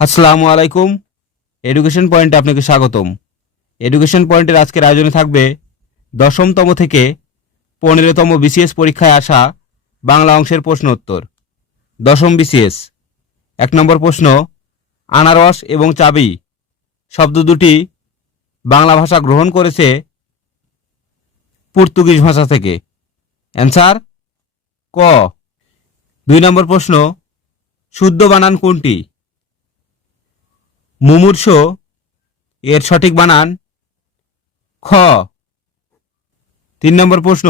আসসালামু আলাইকুম। এডুকেশন পয়েন্টে আপনাকে স্বাগতম। এডুকেশন পয়েন্টের আজকের আয়োজনে থাকবে দশমতম থেকে 15তম বিসিএস পরীক্ষায় আসা বাংলা অংশের প্রশ্ন উত্তর। দশম বিসিএস 1 নম্বর প্রশ্ন, আনারস এবং চাবি শব্দ দুটি বাংলা ভাষা গ্রহণ করেছে পর্তুগিজ ভাষা থেকে। অ্যান্সার ক। 2 নম্বর প্রশ্ন, শুদ্ধ বানান কোনটি? মুমূর্ষ এর সঠিক বানান খ। 3 নম্বর প্রশ্ন,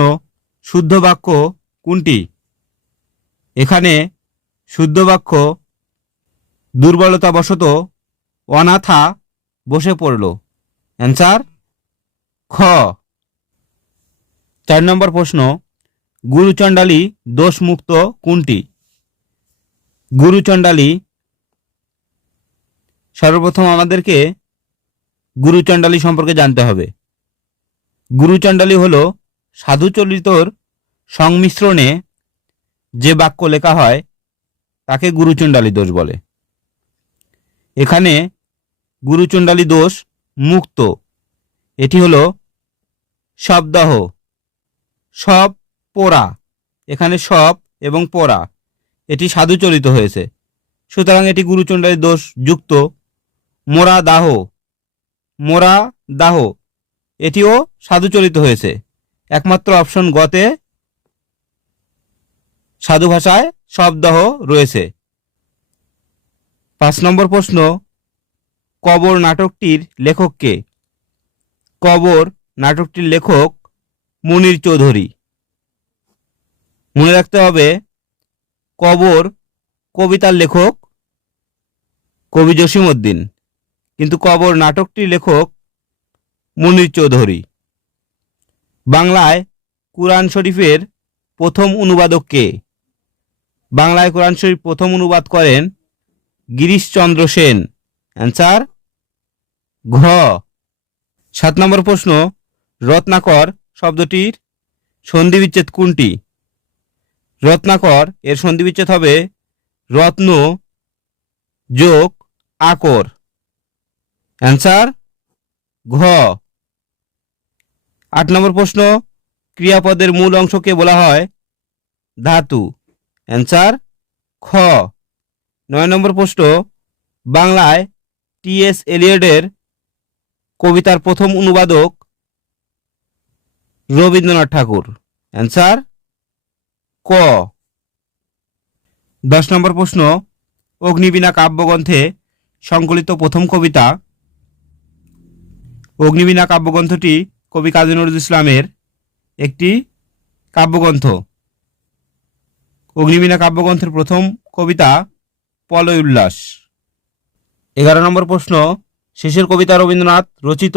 শুদ্ধ বাক্য কোনটি? এখানে শুদ্ধ বাক্য দুর্বলতাবশত অনাথা বসে পড়ল। অ্যান্সার খ। 4 নম্বর প্রশ্ন, গুরুচণ্ডালী দোষমুক্ত কোনটি? গুরুচণ্ডালী, সর্বপ্রথম আমাদেরকে গুরুচণ্ডালী সম্পর্কে জানতে হবে। গুরুচণ্ডালী হল সাধুচরিতর সংমিশ্রণে যে বাক্য লেখা হয় তাকে গুরুচণ্ডালী দোষ বলে। এখানে গুরুচণ্ডালী দোষ মুক্ত, এটি হলো শব্দাহ, সব পোড়া, এখানে সব এবং পোড়া এটি সাধুচরিত হয়েছে, সুতরাং এটি গুরুচণ্ডালী দোষ যুক্ত। মোরা দাহ, মোরা দাহ এটিও সাধুচরিত হয়েছে, একমাত্র অপশন গতে সাধু ভাষায় শবদাহ রয়েছে। 5 নম্বর প্রশ্ন, কবর নাটকটির লেখক কে? কবর নাটকটির লেখক মুনির চৌধুরী। মনে রাখতে হবে, কবর কবিতার লেখক কবি জসিমউদ্দিন, কিন্তু কবর নাটকটির লেখক মুনির চৌধুরী। বাংলায় কুরআন শরীফের প্রথম অনুবাদক কে? বাংলায় কুরআন শরীফ প্রথম অনুবাদ করেন গিরিশচন্দ্র সেন। অ্যান্সার ঘ। 7 নম্বর প্রশ্ন, রত্নাকর শব্দটির সন্ধিবিচ্ছেদ কোনটি? রত্নাকর এর সন্ধিবিচ্ছেদ হবে রত্ন যোগ আকর। অ্যান্সার ঘ। 8 নম্বর প্রশ্ন, ক্রিয়াপদের মূল অংশকে বলা হয় ধাতু। অ্যান্সার খ। 9 নম্বর প্রশ্ন, বাংলায় টি.এস. এলিয়টের কবিতার প্রথম অনুবাদক রবীন্দ্রনাথ ঠাকুর। অ্যান্সার ক। 10 নম্বর প্রশ্ন, অগ্নিবীণা কাব্যগ্রন্থে সংকলিত প্রথম কবিতা। অগ্নিবীণা কাব্যগ্রন্থটি কবি কাজী নজরুল ইসলামের একটি কাব্যগ্রন্থ। অগ্নিবীণা কাব্যগ্রন্থের প্রথম কবিতা পলয় উল্লাস। 11 নম্বর প্রশ্ন, শেষের কবিতা রবীন্দ্রনাথ রচিত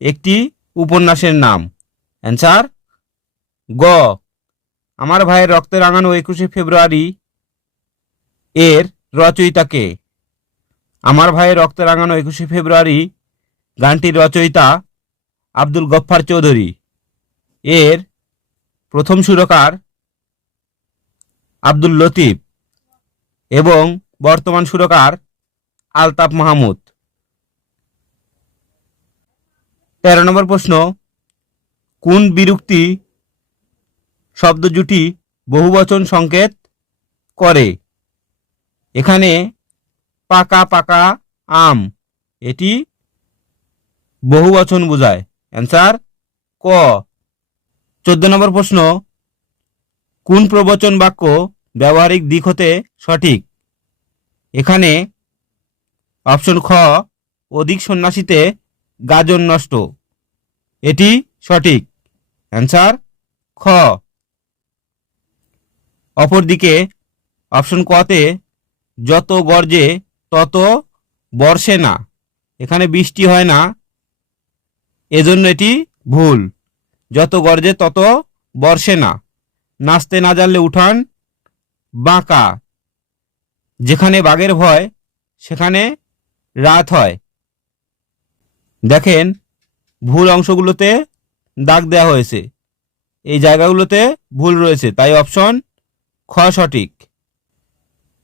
একটি উপন্যাসের নাম। অ্যান্সার গ। আমার ভাইয়ের রক্তে রাঙানো 21শে ফেব্রুয়ারি এর রচয়িতা কে? আমার ভাইয়ের রক্তে রাঙানো 21শে ফেব্রুয়ারি গানটির রচয়িতা আব্দুল গফফার চৌধুরী। এর প্রথম সুরকার আব্দুল লতিফ এবং বর্তমান সুরকার আলতাফ মাহমুদ। 13 নম্বর প্রশ্ন, কোন বিরুক্তি শব্দ জুটি বহুবচন সংকেত করে? এখানে পাকা পাকা আম এটি বহুবচন বোঝায়। অ্যান্সার ক। 14 নম্বর প্রশ্ন, কোন প্রবচন বাক্য ব্যবহারিক দিক হতে সঠিক? এখানে অপশন খ, অধিক সন্ন্যাসীতে গাজন নষ্ট এটি সঠিক। অ্যান্সার খ। অপরদিকে অপশন কতে যত গর্জে তত বর্ষে না, এখানে বৃষ্টি হয় না, এজন্য এটি ভুল। যত গর্জে তত বর্ষে না, নাচতে না জানলে উঠান বাঁকা, যেখানে বাঘের ভয় সেখানে রাত হয়। দেখেন, ভুল অংশগুলোতে দাগ দেওয়া হয়েছে, এই জায়গাগুলোতে ভুল রয়েছে, তাই অপশন খ সঠিক।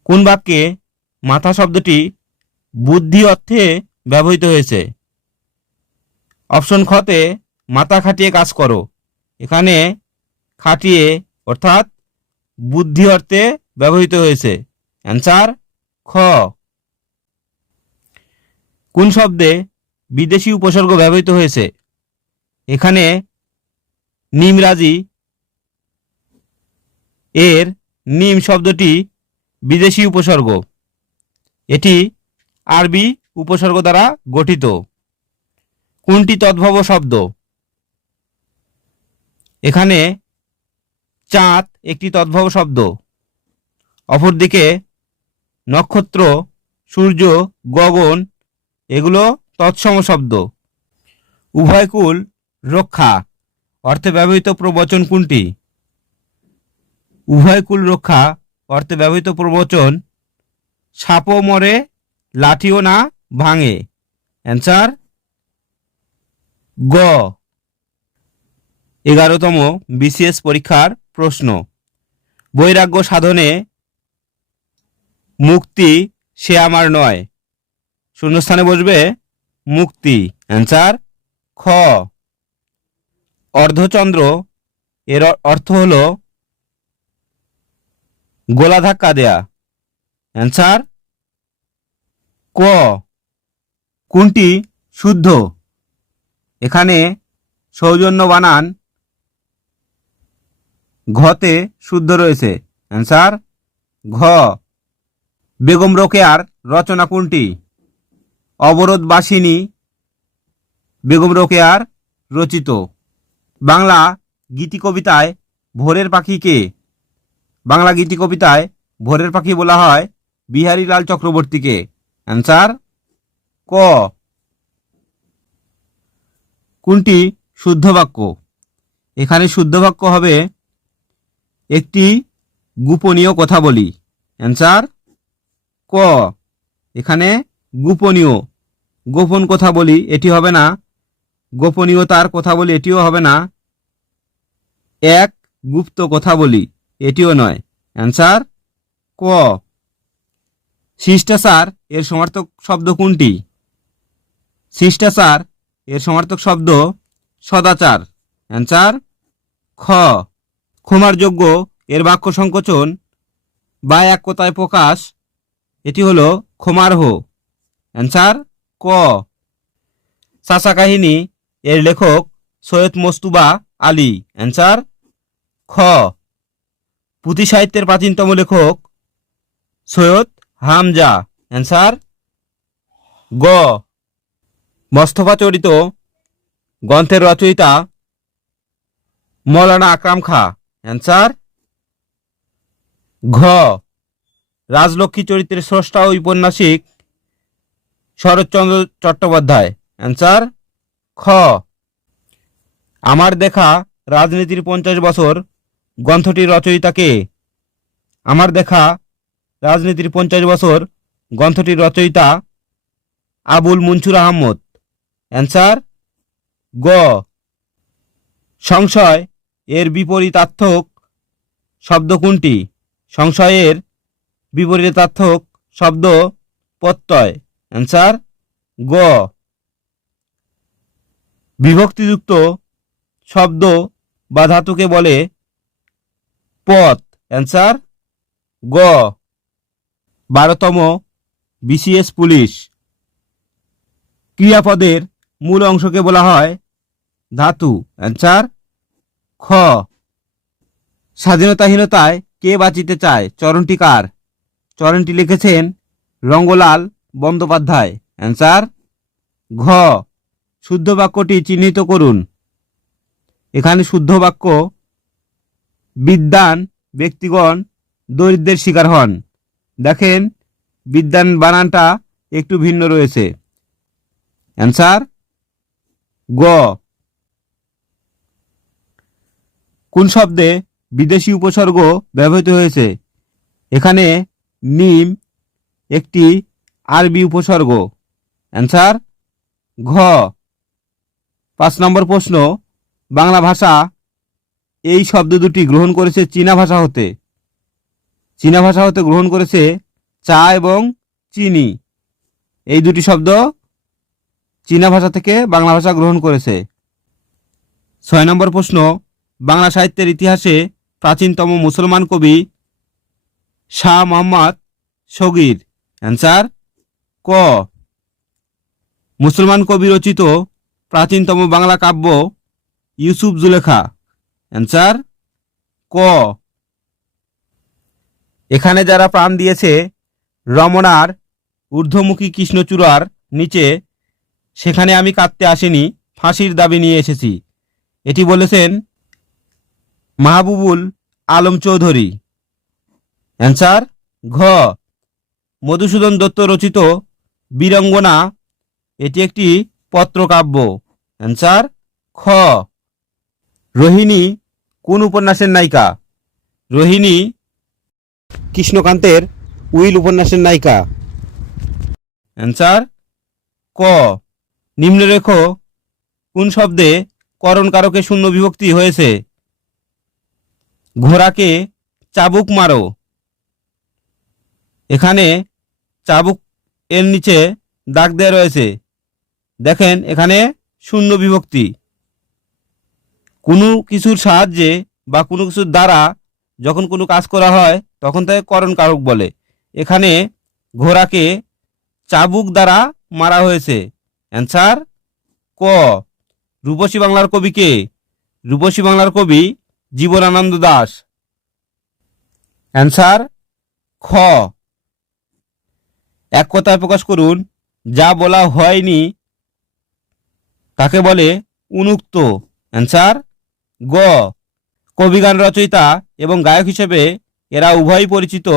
কোন বাক্যে মাথা শব্দটি বুদ্ধি অর্থে ব্যবহৃত হয়েছে। অপশন খতে মাথা খাটিয়ে কাজ করো, এখানে খাটিয়ে অর্থাৎ বুদ্ধি অর্থে ব্যবহৃত হয়েছে। অ্যান্সার খ। কোন শব্দে বিদেশি উপসর্গ ব্যবহৃত হয়েছে? এখানে নিমরাজি এর নিম শব্দটি বিদেশি উপসর্গ, এটি আরবি উপসর্গ দ্বারা গঠিত। কোনটি তদ্ভব শব্দ? এখানে চাঁদ একটি তদ্ভব শব্দ, অপরদিকে নক্ষত্র, সূর্য, গগন এগুলো তৎসম শব্দ। উভয়কুল রক্ষা অর্থে ব্যবহৃত প্রবচন কোনটি? উভয়কুল রক্ষা অর্থে ব্যবহৃত প্রবচন সাপও মরে লাঠিও না ভাঙে। অ্যান্সার গ। 11তম বিসিএস পরীক্ষার প্রশ্ন, বৈরাগ্য সাধনে মুক্তি সে আমার নয়, শূন্যস্থানে বসবে মুক্তি। অ্যান্সার খ। অর্ধচন্দ্র এর অর্থ হল গোলা ধাক্কা দেয়া। অ্যান্সার ক। কোনটি শুদ্ধ? এখানে সৌজন্য বানান ঘতে শুদ্ধ রয়েছে। অ্যান্সার ঘ। বেগম রোকেয়ার রচনা কোনটি? অবরোধবাসিনী বেগম রোকেয়ার রচিত। বাংলা গীতিকবিতায় ভোরের পাখি কে? বাংলা গীতিকবিতায় ভোরের পাখি বলা হয় বিহারীলাল চক্রবর্তীকে। অ্যান্সার ক। কোনটি শুদ্ধ বাক্য? এখানে শুদ্ধ বাক্য হবে একটি গোপনীয় কথা বলি। অ্যান্সার ক। এখানে গোপনীয়, গোপন কথা বলি এটি হবে না, গোপনীয়তার কথা বলি এটিও হবে না, এক গুপ্ত কথা বলি এটিও নয়। অ্যান্সার ক। শিষ্টাচার এর সমার্থক শব্দ কোনটি? শিষ্টাচার এর সমার্থক শব্দ সদাচার। অ্যান্সার খ। ক্ষমার যোগ্য এর বাক্য সংকোচন বা এক কথায় প্রকাশ এটি হলো ক্ষমার্হ। অ্যান্সার ক। চাচা কাহিনী এর লেখক সৈয়দ মোস্তফা আলী। অ্যান্সার খ। পুঁথি সাহিত্যের প্রাচীনতম লেখক সৈয়দ হামজা। অ্যান্সার গ। মোস্তফা চরিত গ্রন্থের রচয়িতা মৌলানা আকরাম খা। অ্যান্সার ঘ। রাজলক্ষ্মী চরিত্রের স্রষ্টা ও ঔপন্যাসিক শরৎচন্দ্র চট্টোপাধ্যায়। অ্যান্সার খ। আমার দেখা রাজনীতির 50 বছর গ্রন্থটির রচয়িতা কে? আমার দেখা রাজনীতির 50 বছর গ্রন্থটির রচয়িতা আবুল মনসুর আহমদ। অ্যান্সার গ। সংশয় এর বিপরীতার্থক শব্দ কোনটি? সংশয়ের বিপরীতার্থক শব্দ প্রত্যয়। অ্যান্সার গ। বিভক্তিযুক্ত শব্দ বা ধাতুকে বলে পদ। অ্যান্সার গ। 12তম বিসিএস পুলিশ ক্রিয়াপদের মূল অংশকে বলা হয় ধাতু। অ্যান্সার খ। স্বাধীনতাহীনতায় কে বাঁচিতে চায় চরণটি কার? চরণটি লিখেছেন রঙ্গলাল বন্দ্যোপাধ্যায়। অ্যান্সার ঘ। শুদ্ধ বাক্যটি চিহ্নিত করুন। এখানে শুদ্ধ বাক্য বিদ্বান ব্যক্তিগণ দরিদ্রের শিকার হন। দেখেন বিদ্বান বানানটা একটু ভিন্ন রয়েছে। অ্যান্সার গ। কোন শব্দে বিদেশি উপসর্গ ব্যবহৃত হয়েছে? এখানে নিম একটি আরবি উপসর্গ। অ্যান্সার ঘ। 5 নম্বর প্রশ্ন, বাংলা ভাষা এই শব্দ দুটি গ্রহণ করেছে চীনা ভাষা হতে। চীনা ভাষা হতে গ্রহণ করেছে চা এবং চিনি। এই দুটি শব্দ চীনা ভাষা থেকে বাংলা ভাষা গ্রহণ করেছে। 6 নম্বর প্রশ্ন, বাংলা সাহিত্যের ইতিহাসে প্রাচীনতম মুসলমান কবি শাহ মোহাম্মদ শগীর। অ্যান্সার ক। মুসলমান কবি রচিত প্রাচীনতম বাংলা কাব্য ইউসুফ জুলেখা। অ্যান্সার ক। এখানে যারা প্রাণ দিয়েছে রমনার ঊর্ধ্বমুখী কৃষ্ণচূড়ার নিচে, সেখানে আমি কাঁদতে আসিনি, ফাঁসির দাবি নিয়ে এসেছি। এটি বলেছেন মাহবুবুল আলম চৌধুরী। অ্যান্সার ঘ। মধুসূদন দত্ত রচিত বীরাঙ্গনা, এটি একটি পত্রকাব্য। অ্যান্সার খ। রোহিণী কোন উপন্যাসের নায়িকা? রোহিণী কৃষ্ণকান্তের উইল উপন্যাসের নায়িকা। অ্যান্সার ক। নিম্নরেখ কোন শব্দে করণ কারকে শূন্য বিভক্তি হয়েছে? ঘোড়াকে চাবুক মারো। এখানে চাবুক এর নিচে দাগ দেওয়া রয়েছে, দেখেন এখানে শূন্য বিভক্তি। কোনো কিছুর সাহায্যে বা কোনো কিছুর দ্বারা যখন কোনো কাজ করা হয় তখন তাকে করণ কারক বলে। এখানে ঘোড়াকে চাবুক দ্বারা মারা হয়েছে। অ্যান্সার ক। রূপসী বাংলার কবি কে? রূপসী বাংলার কবি জীবনানন্দ দাশ। অ্যান্সার খ। এক কথায় প্রকাশ করুন, যা বলা হয়নি তাকে বলে উন্মুক্ত। অ্যান্সার গ। কবিগান রচয়িতা এবং গায়ক হিসেবে এরা উভয়ই পরিচিত।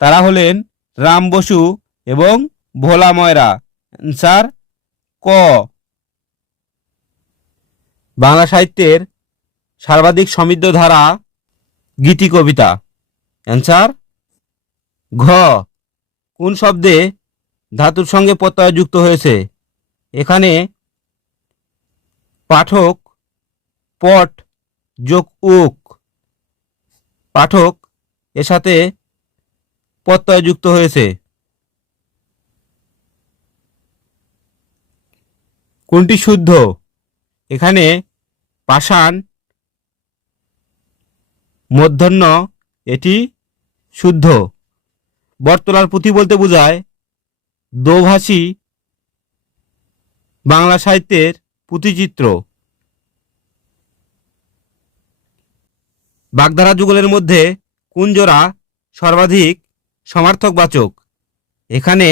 তারা হলেন রাম বসু এবং ভোলা ময়রা। অ্যান্সার ক। বাংলা সাহিত্যের সর্বাধিক সমৃদ্ধ ধারা গীতি কবিতা। অ্যান্সার ঘ। কোন শব্দে ধাতুর সঙ্গে প্রত্যয় যুক্ত হয়েছে? এখানে পাঠক পট যোগ উক, পাঠক এর সাথে প্রত্যয় যুক্ত হয়েছে। কোনটি শুদ্ধ? এখানে পাষাণ মূর্ধন্য, এটি শুদ্ধ। বটতলার পুঁথি বলতে বোঝায় দোভাষী বাংলা সাহিত্যের পুঁথিচিত্র। বাগধারা যুগলের মধ্যে কোন জোড়া সর্বাধিক সমার্থকবাচক? এখানে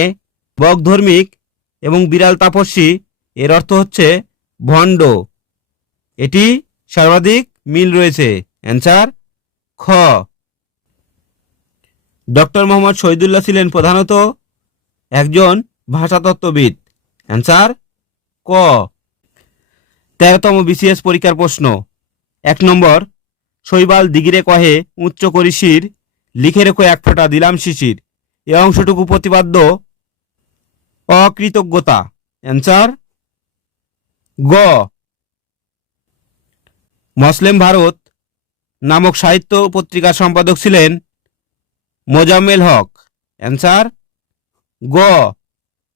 বকধর্মিক এবং বিড়াল তাপস্বী, এর অর্থ হচ্ছে ভণ্ড, এটি সর্বাধিক মিল রয়েছে। অ্যান্সার খ। ডক্টর মোহাম্মদ শহীদুল্লাহ ছিলেন প্রধানত একজন ভাষাতত্ত্ববিদ। অ্যান্সার ক। 13তম বিসিএস পরীক্ষার প্রশ্ন। 1 নম্বর, শৈবাল দিগিরে কহে উচ্চ করি শির, লিখে রেখো এক ফোঁটা দিলাম শিশির। এ অংশটুকু প্রতিপাদ্য অকৃতজ্ঞতা। অ্যান্সার গ। মসলেম ভারত নামক সাহিত্য পত্রিকার সম্পাদক ছিলেন মোজাম্মেল হক। অ্যান্সার গ।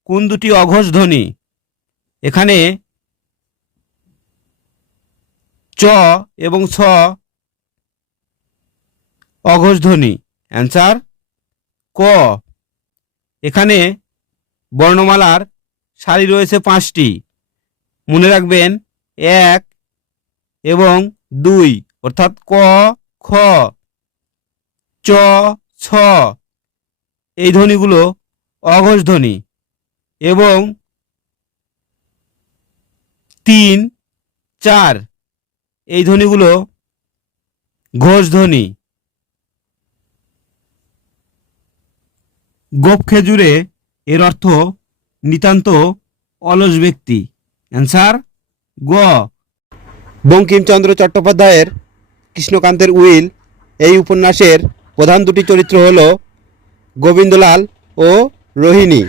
কোন দুটি অঘোষ ধ্বনি? এখানে চ এবং ছ অঘোষ ধ্বনি। অ্যান্সার ক। এখানে বর্ণমালার সারি রয়েছে 5টি, মনে রাখবেন 1 এবং 2, অর্থাৎ ক, খ, চ, ছ, এই ধ্বনিগুলো অঘোষ ধ্বনি। এবং 3, 4 এই ধ্বনিগুলো ঘোষ ধ্বনি। গোপ খেজুরে এর অর্থ নিতান্ত অলস ব্যক্তি। অ্যান্সার গ। বঙ্কিমচন্দ্র চট্টোপাধ্যায়ের কৃষ্ণকান্তের উইল এই উপন্যাসের প্রধান দুটি চরিত্র হল গোবিন্দলাল ও রোহিণী।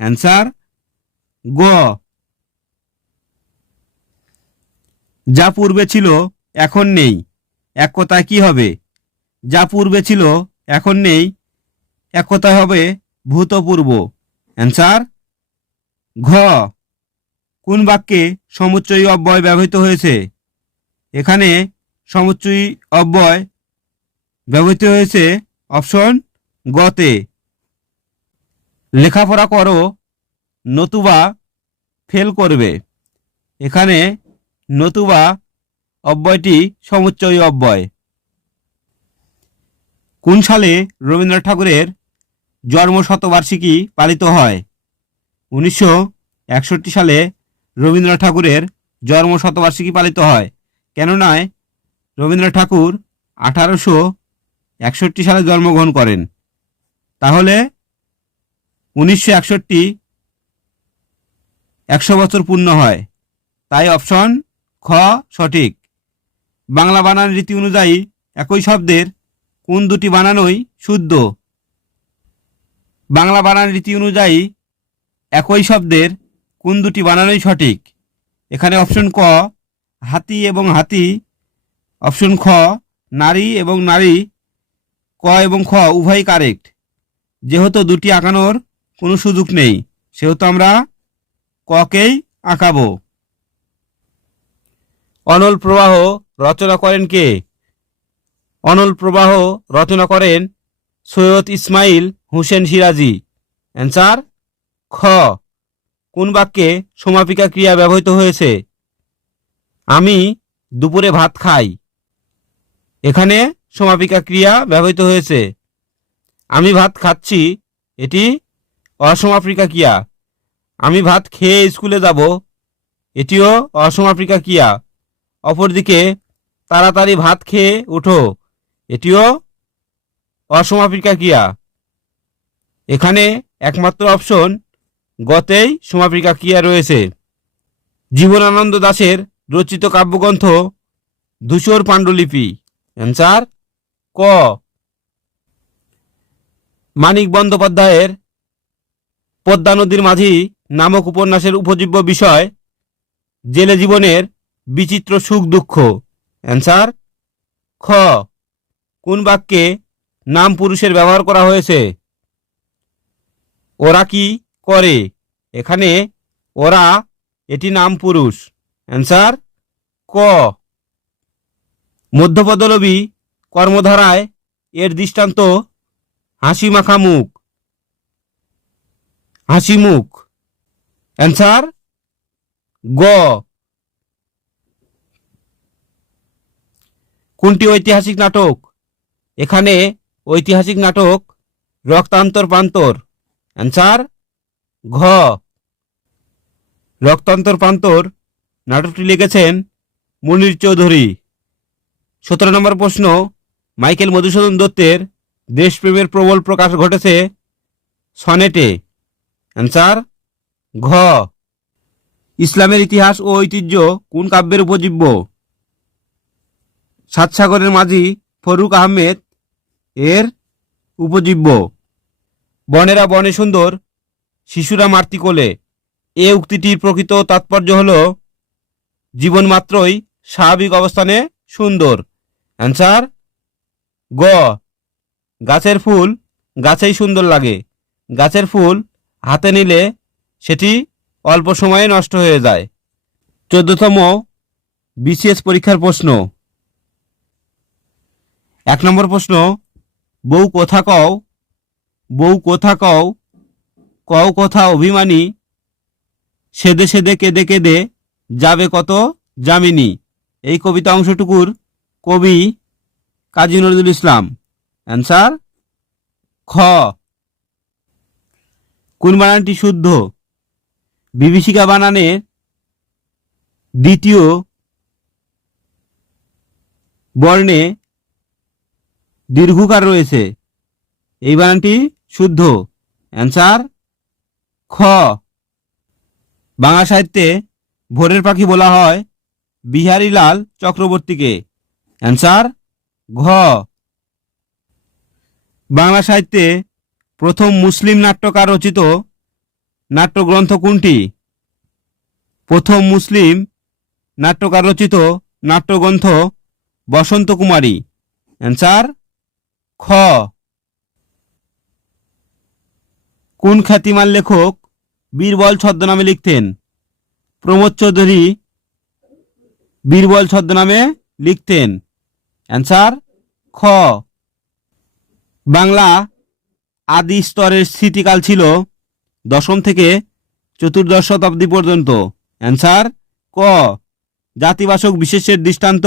অ্যান্সার গ। যা পূর্বে ছিল এখন নেই, এক কথায় কি হবে? যা পূর্বে ছিল এখন নেই, এক কথায় হবে ভূতপূর্ব। অ্যান্সার ঘ। কোন বাক্যে সমুচ্চয়ী অব্যয় ব্যবহৃত হয়েছে? এখানে সমুচ্চয়ী অব্যয় ব্যবহৃত হয়েছে অপশন গতে। লেখাপড়া করো নতুবা ফেল করবে। এখানে নতুবা অব্যয়টি সমুচ্চয়ী অব্যয়। কোন সালে রবীন্দ্রনাথ ঠাকুরের জন্মশতবার্ষিকী পালিত হয়? 1961 সালে রবীন্দ্রনাথ ঠাকুরের জন্মশতবার্ষিকী পালিত হয়। কেন নয়? রবীন্দ্রনাথ ঠাকুর 1861 সালে জন্মগ্রহণ করেন। তাহলে 1961 100 বছর পূর্ণ হয়, তাই অপশন খ সঠিক। বাংলা বানান রীতি অনুযায়ী একই শব্দের কোন দুটি বানানই শুদ্ধ? বাংলা বানান রীতি অনুযায়ী একই শব্দের কোন দুটি বানানই সঠিক? এখানে অপশন ক হাতি এবং হাতি, অপশন খ নারী এবং নারী, ক এবং খ উভয়ই কারেক্ট। যেহেতু দুটি আঁকানোর কোনো সুযোগ নেই, সেহেতু আমরা ককেই আঁকাবো। অনল প্রবাহ রচনা করেন কে? অনল প্রবাহ রচনা করেন সৈয়দ ইসমাইল হোসেন সিরাজি। অ্যান্সার খ। কোন বাক্যে সমাপিকা ক্রিয়া ব্যবহৃত হয়েছে? আমি দুপুরে ভাত খাই। এখানে সমাপিকা ক্রিয়া ব্যবহৃত হয়েছে। আমি ভাত খাচ্ছি, এটি অসমাপিকা ক্রিয়া। আমি ভাত খেয়ে স্কুলে যাব, এটিও অসমাপিকা ক্রিয়া। অপরদিকে তাড়াতাড়ি ভাত খেয়ে ওঠো, এটিও অসমাপিকা ক্রিয়া। এখানে একমাত্র অপশন গতেই সমাপিকা ক্রিয়া রয়েছে। জীবনানন্দ দাশের রচিত কাব্যগ্রন্থ ধূসর পাণ্ডুলিপি। অ্যান্সার ক। মানিক বন্দ্যোপাধ্যায়ের পদ্মা নদীর মাঝি নামক উপন্যাসের উপজীব্য বিষয় জেলে জীবনের বিচিত্র সুখ দুঃখ। অ্যান্সার খ। কোন বাক্যে নাম পুরুষের ব্যবহার করা হয়েছে? ওরা কি করে। এখানে ওরা এটি নাম পুরুষ। অ্যান্সার ক। মধ্যপদলোপী কর্মধারায় এর দৃষ্টান্ত হাসি মাখা মুখ, হাসি মুখ। অ্যান্সার গ। কোনটি ঐতিহাসিক নাটক? এখানে ঐতিহাসিক নাটক রক্তান্তর প্রান্তর। অ্যান্সার ঘ। রক্তান্তর প্রান্তর নাটকটি লিখেছেন মুনির চৌধুরী। 17 নম্বর প্রশ্ন, মাইকেল মধুসূদন দত্তের দেশপ্রেমের প্রবল প্রকাশ ঘটেছে সনেটে। অ্যান্সার ঘ। ইসলামের ইতিহাস ও ঐতিহ্য কোন কাব্যের উপজীব্য? সাতসাগরের মাঝি ফরুক আহমেদ এর উপজীব্য। বনেরা বনে সুন্দর, শিশুরা মাতৃকোলে, এ উক্তিটির প্রকৃত তাৎপর্য হল জীবন মাত্রই স্বাভাবিক অবস্থানে সুন্দর। অ্যান্সার গ। গাছের ফুল গাছেই সুন্দর লাগে, গাছের ফুল হাতে নিলে সেটি অল্প সময়ে নষ্ট হয়ে যায়। 14তম বিসিএস পরীক্ষার প্রশ্ন। 1 নম্বর প্রশ্ন, বউ কথা কও, বউ কথা কও, কও কথা অভিমানী, সেদে সেদে কেঁদে কেঁদে যাবে কত যামিনী। এই কবিতা অংশটুকুর কবি কাজী নজরুল ইসলাম। অ্যান্সার খ। কোন বানানটি শুদ্ধ? বিভীষিকা বানানের দ্বিতীয় বর্ণে দীর্ঘকার রয়েছে, এই বানানটি শুদ্ধ। অ্যান্সার খ। বাংলা সাহিত্যে ভোরের পাখি বলা হয় বিহারীলাল চক্রবর্তীকে। অ্যান্সার ঘ। বাংলা সাহিত্যে প্রথম মুসলিম নাট্যকার রচিত নাট্যগ্রন্থ কোনটি? প্রথম মুসলিম নাট্যকার রচিত নাট্যগ্রন্থ বসন্ত কুমারী। অ্যান্সার খ। কোন খ্যাতিমান লেখক বীরবল ছদ্মনামে লিখতেন? প্রমোদ চৌধুরী বীরবল ছদ্মনামে লিখতেন। অ্যান্সার খ। বাংলা আদি স্তরের স্থিতিকাল ছিল দশম থেকে চতুর্দশ শতাব্দী পর্যন্ত। অ্যান্সার ক। জাতিবাচক বিশেষ্যের দৃষ্টান্ত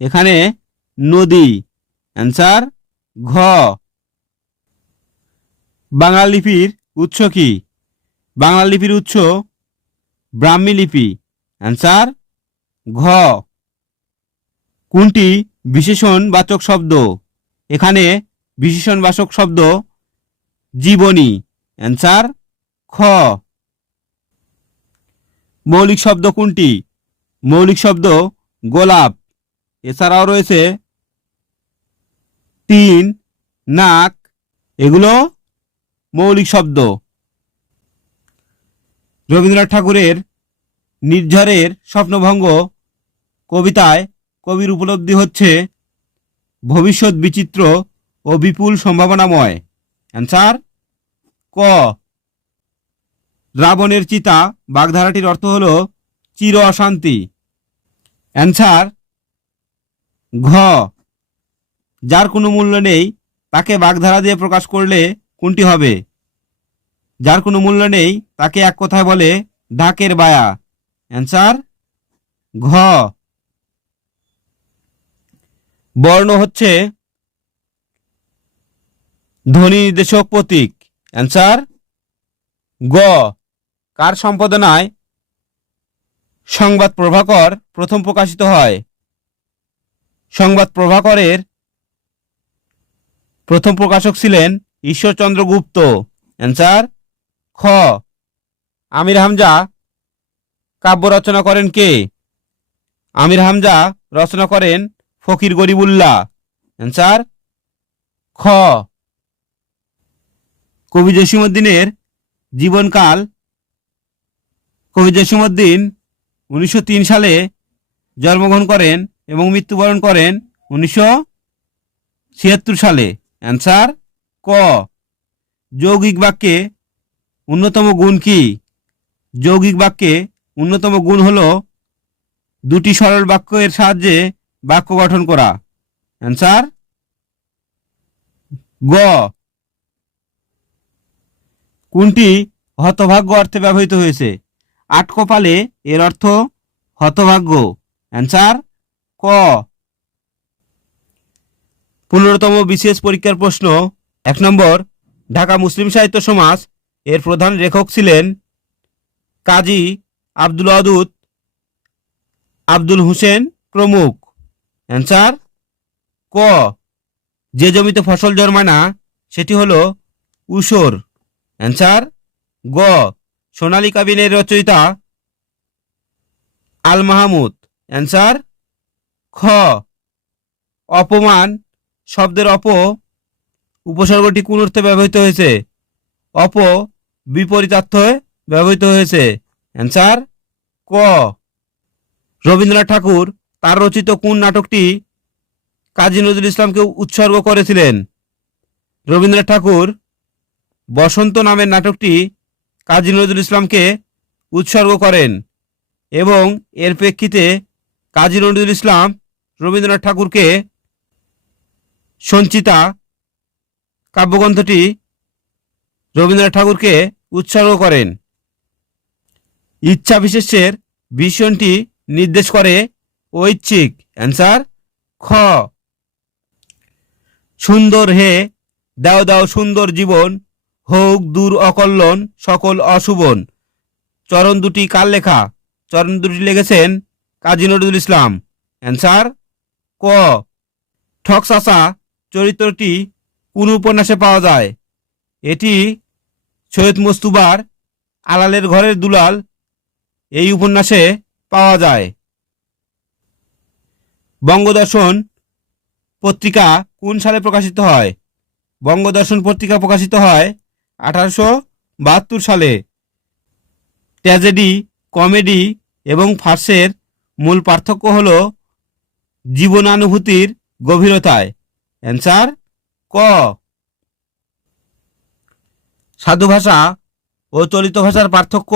এখানে নদী। অ্যান্সার ঘ। বাংলা লিপির উৎস কি? বাংলা লিপির উৎস ব্রাহ্মী লিপি। অ্যান্সার ঘ। কোনটি বিশেষণবাচক শব্দ? এখানে বিশেষণবাচক শব্দ জীবনী। অ্যান্সার খ। মৌলিক শব্দ কোনটি? মৌলিক শব্দ গোলাপ। এছাড়াও রয়েছে তিন, নাক, এগুলো মৌলিক শব্দ। রবীন্দ্রনাথ ঠাকুরের নির্ঝরের স্বপ্নভঙ্গ কবিতায় কবির উপলব্ধি হচ্ছে ভবিষ্যৎ বিচিত্র ও বিপুল সম্ভাবনাময়। অ্যান্সার ক। রাবণের চিতা বাগধারাটির অর্থ হল চির অশান্তি। অ্যান্সার ঘ। যার কোনো মূল্য নেই তাকে বাগধারা দিয়ে প্রকাশ করলে কোনটি হবে? যার কোনো মূল্য নেই তাকে এক কথায় বলে ঢাকের বায়া। অ্যান্সার ঘ। বর্ণ হচ্ছে ধ্বনি নির্দেশক প্রতীক। অ্যান্সার গ। কার সম্পাদনায় সংবাদ প্রভাকর প্রথম প্রকাশিত হয়? সংবাদ প্রভাকরের প্রথম প্রকাশক ছিলেন ঈশ্বরচন্দ্র গুপ্ত। অ্যান্সার খ। আমির হামজা কাব্য রচনা করেন কে? আমির হামজা রচনা করেন ফকির গরিবুল্লাহ। অ্যান্সার খ। কবি জসিমউদ্দিনের জীবনকাল। কবি জসিমউদ্দিন 1903 সালে জন্মগ্রহণ করেন এবং মৃত্যুবরণ করেন 1976 সালে। অ্যান্সার ক। যৌগিক বাক্যে অন্যতম গুণ কি? যৌগিক বাক্যে অন্যতম গুণ হল দুটি সরল বাক্যের সাহায্যে বাক্য গঠন করা। অ্যান্সার গ। কোনটি হতভাগ্য অর্থে ব্যবহৃত হয়েছে? আট কপালে এর অর্থ হতভাগ্য। অ্যান্সার ক। 15তম বিসিএস পরীক্ষার প্রশ্ন 1 নম্বর, ঢাকা মুসলিম সাহিত্য সমাজ এর প্রধান লেখক ছিলেন কাজী আব্দুল ওয়াদুদ, আব্দুল হোসেন প্রমুখ। অ্যান্সার ক। যে জমিতে ফসল জন্মায় না সেটি হলো ঊষর। অ্যান্সার গ। সোনালী কাবিনের রচয়িতা আল মাহমুদ। অ্যান্সার খ। অপমান শব্দের অপ উপসর্গটি কোন অর্থে ব্যবহৃত হয়েছে? অপ বিপরীতার্থে ব্যবহৃত হয়েছে। অ্যান্সার ক। রবীন্দ্রনাথ ঠাকুর তার রচিত কোন নাটকটি কাজী নজরুল ইসলামকে উৎসর্গ করেছিলেন? রবীন্দ্রনাথ ঠাকুর বসন্ত নামের নাটকটি কাজী নজরুল ইসলামকে উৎসর্গ করেন এবং এর প্রেক্ষিতে কাজী নজরুল ইসলাম রবীন্দ্রনাথ ঠাকুরকে সঞ্চিতা কাব্যগ্রন্থটি রবীন্দ্রনাথ ঠাকুরকে উৎসর্গ করেন। ইচ্ছা বিশেষ্যের ভীষণটি নির্দেশ করে ঐচ্ছিক। অ্যান্সার খ। সুন্দর হে দাও দাও সুন্দর জীবন, হোক দূর অকল্যাণ সকল অশুভন। চরণ দুটি কার লেখা? চরণ দুটি লিখেছেন কাজী নজরুল ইসলাম। অ্যান্সার ক। ঠক চাচা চরিত্রটি কোন উপন্যাসে পাওয়া যায়? এটি সৈয়দ মুজতবার আলালের ঘরের দুলাল এই উপন্যাসে পাওয়া যায়। বঙ্গদর্শন পত্রিকা কোন সালে প্রকাশিত হয়? বঙ্গদর্শন পত্রিকা প্রকাশিত হয় 1872 সালে। ট্র্যাজেডি, কমেডি এবং ফার্সের মূল পার্থক্য হল জীবনানুভূতির গভীরতায়। অ্যান্সার ক। সাধু ভাষা ও চলিত ভাষার পার্থক্য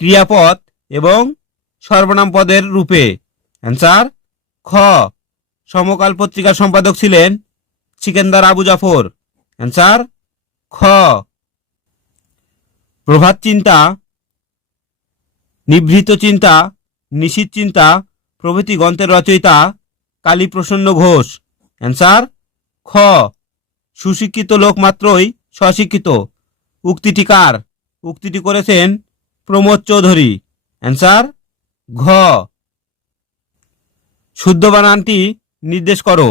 ক্রিয়াপদ এবং সর্বনাম পদের রূপে। অ্যান্সার খ। সমকাল পত্রিকার সম্পাদক ছিলেন সিকান্দার আবু জাফর। অ্যান্সার খ। প্রভাত চিন্তা, নিভৃত চিন্তা, নিশীথ চিন্তা প্রভৃতি গ্রন্থের রচয়িতা কালীপ্রসন্ন ঘোষ। অ্যান্সার খ। সুশিক্ষিত লোক মাত্রই স্বশিক্ষিত উক্তিটি কার? উক্তিটি করেছেন প্রমোদ চৌধুরী। অ্যান্সার ঘ। শুদ্ধ বানানটি নির্দেশ করো।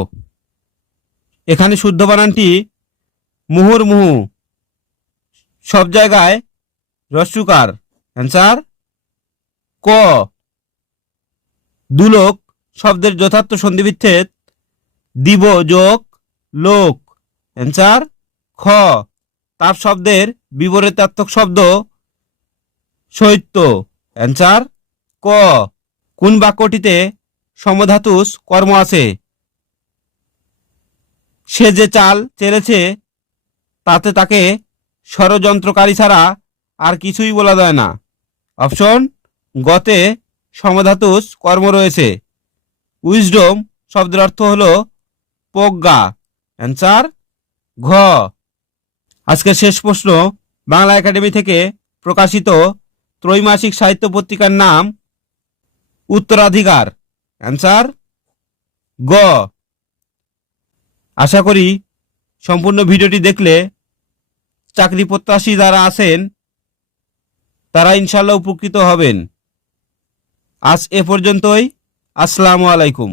এখানে শুদ্ধ বানানটি মুহুর্মুহু, সব জায়গায় হ্রস্বকার। অ্যান্সার ক। দুলোক শব্দের যথার্থ সন্ধিবিচ্ছেদ দিব যোগ লোক। অ্যান্সার খ। তাপ শব্দের বিপরীতার্থক শব্দ শৈত্য। অ্যান্সার ক। কোন বাক্যটিতে সমধাতুস কর্ম আছে? সে যে চাল চেলেছে তাতে তাকে ষড়যন্ত্রকারী ছাড়া আর কিছুই বলা যায় না। অপশন গতে সমধাতুস কর্ম রয়েছে। উইজডম শব্দের অর্থ হলো প্রজ্ঞা। অ্যান্সার ঘ। আজকের শেষ প্রশ্ন, বাংলা একাডেমি থেকে প্রকাশিত ত্রৈমাসিক সাহিত্য পত্রিকার নাম উত্তরাধিকার। অ্যান্সার গ। আশা করি সম্পূর্ণ ভিডিওটি দেখলে চাকরি প্রত্যাশী যারা আছেন তারা ইনশাল্লাহ উপকৃত হবেন। আজ এ পর্যন্তই। আসসালামু আলাইকুম।